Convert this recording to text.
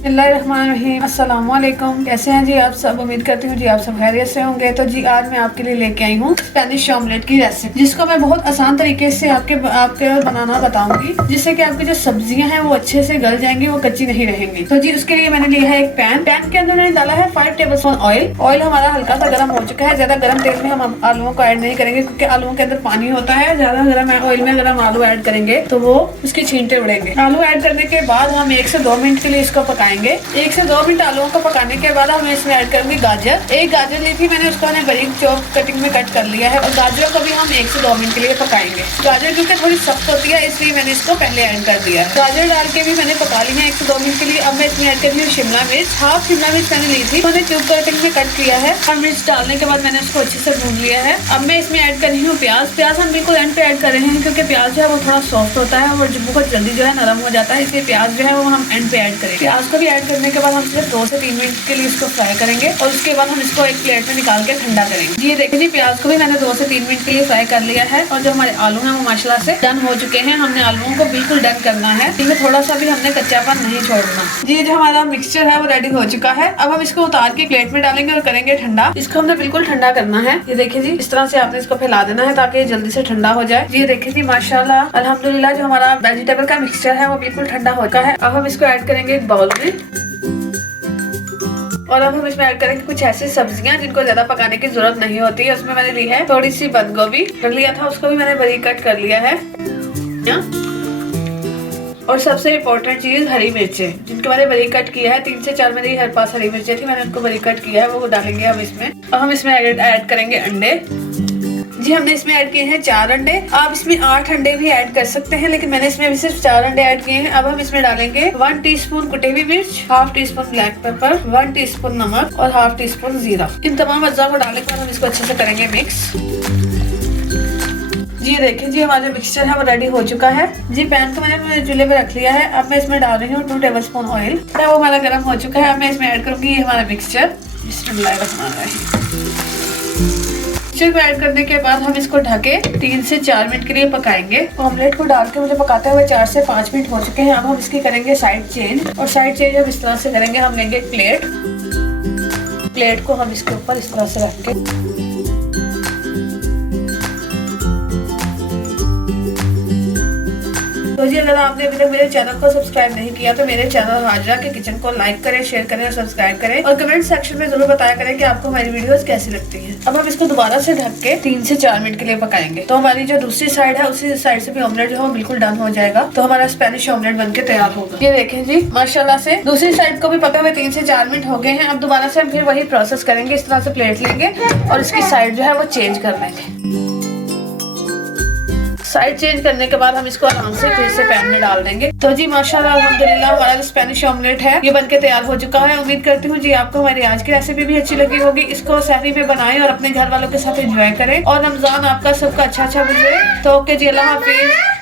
बिस्मिल्लाहिर्रहमानिर्रहीम। अस्सलाम वालेकुम। कैसे हैं जी आप सब? उम्मीद करती हूँ जी आप सब खैरियत से होंगे। तो जी आज मैं आपके लिए लेके आई हूँ स्पेनिश ऑमलेट की रेसिपी, जिसको मैं बहुत आसान तरीके से आपके बनाना बताऊंगी, जिससे कि आपकी जो सब्जियां हैं वो अच्छे से गल जाएंगी, वो कच्ची नहीं रहेंगी। तो जी उसके लिए मैंने लिया है एक पैन के अंदर मैंने डाला है 5 टेबलस्पून ऑयल। ऑयल हमारा हल्का सा गर्म हो चुका है। ज्यादा गर्म तेल में हम आलूओं को ऐड नहीं करेंगे, क्योंकि आलूओं के अंदर पानी होता है। ज्यादा गर्म ऑयल में अगर हम आलू ऐड करेंगे तो वो उसके छींटे उड़ेंगे। आलू ऐड करने के बाद हम 1 से 2 मिनट के लिए इसको पकाएंगे। 1 से 2 मिनट आलूओं को पकाने के बाद हम इसमें ऐड करेंगे गाजर। एक गाजर ली थी मैंने, उसको मैंने बारीक चॉप कटिंग में कट कर लिया है, और गाजरों को भी हम 1 से 2 मिनट के लिए पकाएंगे। गाजर क्योंकि थोड़ी सख्त होती है, इसलिए मैंने इसको पहले ऐड कर दिया है। गाजर डाल के भी मैंने पका ली है 1 से 2 मिनट के लिए। अब मैं इसमें ऐड कर रही हूँ शिमला मिर्च। हाफ शिमला मिर्च मैंने ली थी, मैंने क्यूब कटिंग में कट किया है, और मिर्च डालने के बाद मैंने उसको अच्छे से भून लिया है। अब मैं इसमें ऐड कर रही हूँ प्याज। प्याज हम बिल्कुल एंड पे ऐड कर रहे हैं, क्योंकि प्याज जो है वो थोड़ा सॉफ्ट होता है और बहुत जल्दी जो है नरम हो जाता है, इसलिए प्याज जो है वो हम एंड पे ऐड करेंगे। प्याज को भी ऐड करने के बाद हम सिर्फ 2 से 3 मिनट के लिए इसको फ्राई करेंगे, और उसके बाद हम इसको एक प्लेट में निकाल के ठंडा करेंगे। ये देखिए जी, प्याज को भी मैंने 2 से 3 मिनट के लिए फ्राई कर लिया है, और जो हमारे आलू हैं वो माशाल्लाह से डन हो चुके हैं। हमने आलूओं को बिल्कुल डन करना है, इनमें थोड़ा सा भी हमने कच्चापन नहीं छोड़ना। ये जो हमारा मिक्सचर है वो रेडी हो चुका है। अब हम इसको उतार के प्लेट में डालेंगे और करेंगे ठंडा। इसको हमने बिल्कुल ठंडा करना है। ये देखिए जी, इस तरह से आपने इसको फैला देना है ताकि जल्दी से ठंडा हो जाए। ये देखिए जी, माशाल्लाह अल्हम्दुलिल्लाह जो हमारा वेजिटेबल का मिक्सचर है वो बिल्कुल ठंडा हो चुका है। अब हम इसको ऐड करेंगे एक बाउल में, और अब हम इसमें ऐड करेंगे कुछ ऐसी सब्जियां जिनको ज्यादा पकाने की जरूरत नहीं होती है। उसमें मैंने ली है थोड़ी सी बंद गोभी कर लिया था, उसको भी मैंने बारीक कट कर लिया है। और सबसे इम्पोर्टेंट चीज हरी मिर्चें, जिनको मैंने बारीक कट किया है। 3 से 4 मेरे पास हरी मिर्चें थी, मैंने उनको बारीक कट किया है, वो डालेंगे हम इसमें। अब हम इसमें ऐड करेंगे अंडे। जी हमने इसमें ऐड किए हैं 4 अंडे। आप इसमें 8 अंडे भी ऐड कर सकते हैं, लेकिन मैंने इसमें भी सिर्फ 4 अंडे ऐड किए हैं। अब हम इसमें डालेंगे 1 टीस्पून कुटी हुई मिर्च, half teaspoon black pepper, 1 teaspoon नमक और हाफ टीस्पून जीरा। इन तमाम अज्जा को डालने के बाद हम इसको अच्छे से करेंगे मिक्स। जी देखिए जी, हमारा मिक्सचर है वो रेडी हो चुका है। जी पैन को मैंने चूल्हे पे रख लिया है। अब मैं इसमें डाल रही हूँ 2 टेबलस्पून ऑयल। वो हमारा गर्म हो चुका है। अब मैं इसमें ऐड करूंगी ये हमारा मिक्सचर। बिस्मिल्लाहिर्रहमानिर्रहीम। मिक्सचर को ऐड करने के बाद हम इसको ढके 3 से 4 मिनट के लिए पकाएंगे। ऑमलेट को डाल के मुझे पकाते हुए 4 से 5 मिनट हो चुके हैं। अब हम इसकी करेंगे साइड चेंज, और साइड चेंज हम इस तरह से करेंगे। हम लेंगे एक प्लेट को हम इसके ऊपर इस तरह से रख के, तो जी अगर आपने अभी तक मेरे चैनल को सब्सक्राइब नहीं किया तो मेरे चैनल हाजरा के किचन को लाइक करें, शेयर करें और सब्सक्राइब करें, और कमेंट सेक्शन में जरूर बताया करें कि आपको हमारी वीडियोस कैसी लगती हैं। अब हम इसको दोबारा से ढक के 3 से 4 मिनट के लिए पकाएंगे। तो हमारी जो दूसरी साइड है उसी साइड से भी ऑमलेट जो है वो बिल्कुल डन हो जाएगा, तो हमारा स्पेनिश ऑमलेट बनके तैयार होगा। ये देखें जी, माशाल्लाह से दूसरी साइड को भी पका हुए 3 से 4 मिनट हो गए हैं। अब दोबारा से हम फिर वही प्रोसेस करेंगे। इस तरह से प्लेट लेंगे और इसकी साइड जो है वो चेंज कर लेंगे। साइड चेंज करने के बाद हम इसको आराम से फिर से पैन में डाल देंगे। तो जी माशाल्लाह अल्हम्दुलिल्लाह हमारा जो स्पेनिश ऑमलेट है ये बनके तैयार हो चुका है। उम्मीद करती हूँ जी आपको हमारी आज की रेसिपी भी अच्छी लगी होगी। इसको सहरी में बनाएं और अपने घर वालों के साथ एंजॉय करें, और रमजान आपका सबका अच्छा गुजरे। तो ओके जी, अल्लाह हाफिज।